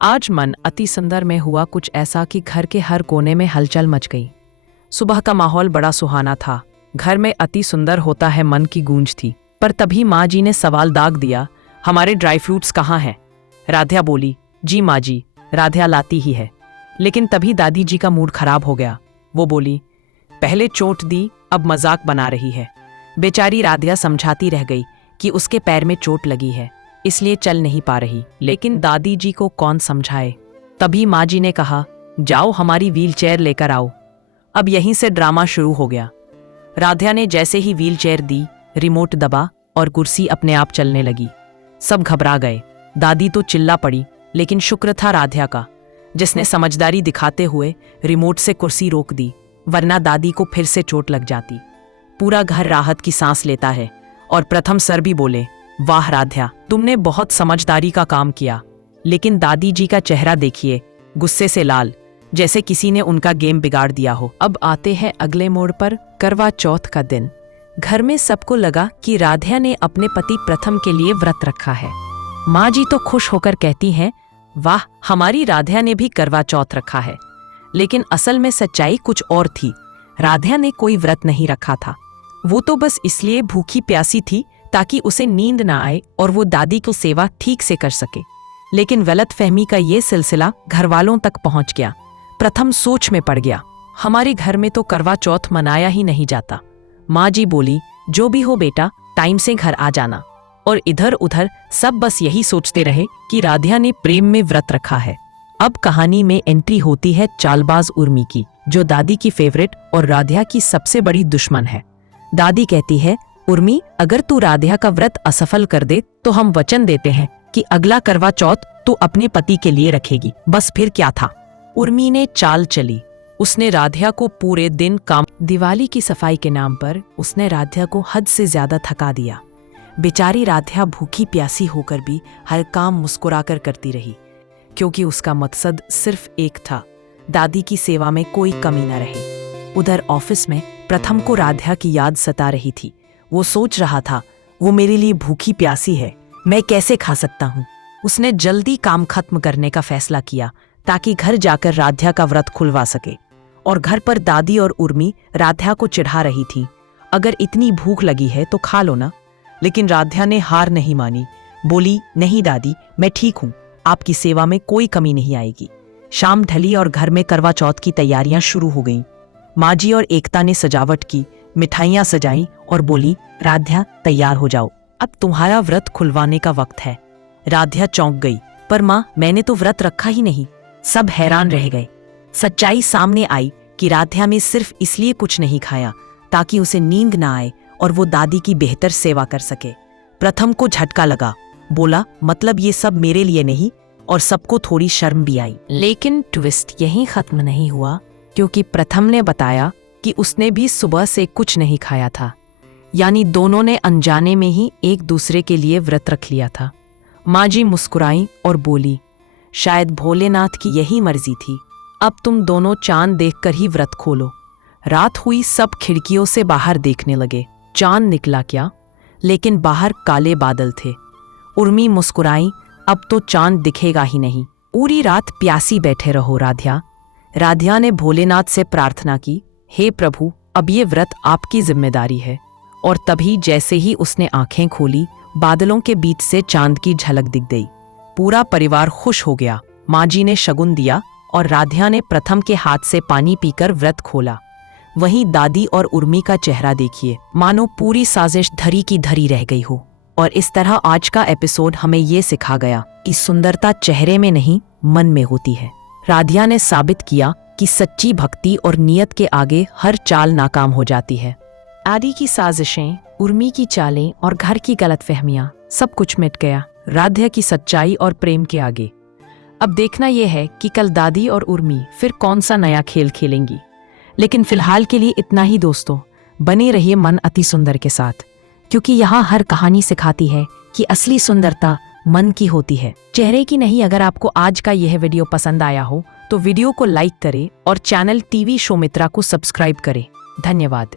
आज मन अति सुंदर में हुआ कुछ ऐसा कि घर के हर कोने में हलचल मच गई। सुबह का माहौल बड़ा सुहाना था। घर में अति सुंदर होता है मन की गूंज थी। पर तभी माँ जी ने सवाल दाग दिया, हमारे ड्राई फ्रूट्स कहाँ हैं? राध्या बोली, जी माँ जी, राध्या लाती ही है। लेकिन तभी दादी जी का मूड खराब हो गया। वो बोली, पहले चोट दी, अब मजाक बना रही है। बेचारी राध्या समझाती रह गई कि उसके पैर में चोट लगी है, इसलिए चल नहीं पा रही। लेकिन दादी जी को कौन समझाए। तभी माँ जी ने कहा, जाओ हमारी व्हील चेयर लेकर आओ। अब यहीं से ड्रामा शुरू हो गया। राध्या ने जैसे ही व्हील चेयर दी, रिमोट दबा और कुर्सी अपने आप चलने लगी। सब घबरा गए। दादी तो चिल्ला पड़ी, लेकिन शुक्र था राध्या का, जिसने समझदारी दिखाते हुए रिमोट से कुर्सी रोक दी, वरना दादी को फिर से चोट लग जाती। पूरा घर राहत की सांस लेता है और प्रथम सर भी बोले, वाह राध्या, तुमने बहुत समझदारी का काम किया। लेकिन दादी जी का चेहरा देखिए, गुस्से से लाल, जैसे किसी ने उनका गेम बिगाड़ दिया हो। अब आते हैं अगले मोड़ पर, करवा चौथ का दिन। घर में सबको लगा कि राध्या ने अपने पति प्रथम के लिए व्रत रखा है। माँ जी तो खुश होकर कहती हैं, वाह, हमारी राध्या ने भी करवा चौथ रखा है। लेकिन असल में सच्चाई कुछ और थी। राध्या ने कोई व्रत नहीं रखा था। वो तो बस इसलिए भूखी प्यासी थी ताकि उसे नींद ना आए और वो दादी को सेवा ठीक से कर सके। लेकिन गलतफहमी का ये सिलसिला घर वालों तक पहुंच गया। प्रथम सोच में पड़ गया, हमारे घर में तो करवा चौथ मनाया ही नहीं जाता। माँ जी बोली, जो भी हो बेटा, टाइम से घर आ जाना। और इधर उधर सब बस यही सोचते रहे कि राध्या ने प्रेम में व्रत रखा है। अब कहानी में एंट्री होती है चालबाज उर्मी की, जो दादी की फेवरेट और राध्या की सबसे बड़ी दुश्मन है। दादी कहती है, उर्मी, अगर तू राध्या का व्रत असफल कर दे तो हम वचन देते हैं कि अगला करवा चौथ तू अपने पति के लिए रखेगी। बस फिर क्या था। उर्मी ने चाल चली। उसने राध्या को पूरे दिन काम, दिवाली की सफाई के नाम पर उसने राध्या को हद से ज्यादा थका दिया। बेचारी राध्या भूखी प्यासी होकर भी हर काम मुस्कुराकर करती रही, क्योंकि उसका मकसद सिर्फ एक था, दादी की सेवा में कोई कमी न रहे। उधर ऑफिस में प्रथम को राध्या की याद सता रही थी। वो सोच रहा था, वो मेरे लिए भूखी प्यासी है, मैं कैसे खा सकता हूँ। उसने जल्दी काम खत्म करने का फैसला किया ताकि घर जाकर राध्या का व्रत खुलवा सके। और घर पर दादी और उर्मी राध्या को चिढ़ा रही थी, अगर इतनी भूख लगी है तो खा लो ना। लेकिन राध्या ने हार नहीं मानी। बोली, नहीं दादी, मैं ठीक हूँ, आपकी सेवा में कोई कमी नहीं आएगी। शाम ढली और घर में करवा चौथ की तैयारियां शुरू हो गईं। माँ जी और एकता ने सजावट की, मिठाइयाँ सजाई और बोली, राध्या तैयार हो जाओ, अब तुम्हारा व्रत खुलवाने का वक्त है। राध्या चौंक गई, पर माँ, मैंने तो व्रत रखा ही नहीं। सब हैरान रह गए। सच्चाई सामने आई कि राध्या ने सिर्फ इसलिए कुछ नहीं खाया ताकि उसे नींद ना आए और वो दादी की बेहतर सेवा कर सके। प्रथम को झटका लगा। बोला, मतलब ये सब मेरे लिए नहीं? और सबको थोड़ी शर्म भी आई। लेकिन ट्विस्ट यहीं खत्म नहीं हुआ, क्योंकि प्रथम ने बताया कि उसने भी सुबह से कुछ नहीं खाया था। यानी दोनों ने अनजाने में ही एक दूसरे के लिए व्रत रख लिया था। माँ जी मुस्कुराई और बोली, शायद भोलेनाथ की यही मर्जी थी, अब तुम दोनों चांद देखकर ही व्रत खोलो। रात हुई, सब खिड़कियों से बाहर देखने लगे। चांद निकला क्या, लेकिन बाहर काले बादल थे। उर्मी मुस्कुराई, अब तो चांद दिखेगा ही नहीं, पूरी रात प्यासी बैठे रहो राध्या। राध्या ने भोलेनाथ से प्रार्थना की, हे प्रभु, अब ये व्रत आपकी जिम्मेदारी है। और तभी जैसे ही उसने आंखें खोली, बादलों के बीच से चांद की झलक दिख गई। पूरा परिवार खुश हो गया। माँ जी ने शगुन दिया और राध्या ने प्रथम के हाथ से पानी पीकर व्रत खोला। वहीं दादी और उर्मी का चेहरा देखिए, मानो पूरी साजिश धरी की धरी रह गई हो। और इस तरह आज का एपिसोड हमें ये सिखा गया कि सुंदरता चेहरे में नहीं, मन में होती है। राध्या ने साबित किया कि सच्ची भक्ति और नियत के आगे हर चाल नाकाम हो जाती है। आदि की साजिशें, उर्मी की चालें और घर की गलतफहमियां, सब कुछ मिट गया राध्या की सच्चाई और प्रेम के आगे। अब देखना यह है कि कल दादी और उर्मी फिर कौन सा नया खेल खेलेंगी। लेकिन फिलहाल के लिए इतना ही दोस्तों। बने रहिए मन अति सुंदर के साथ, क्योंकि यहाँ हर कहानी सिखाती है कि असली सुंदरता मन की होती है, चेहरे की नहीं। अगर आपको आज का यह वीडियो पसंद आया हो तो वीडियो को लाइक करें और चैनल टीवी शो मित्रा को सब्सक्राइब करें। धन्यवाद।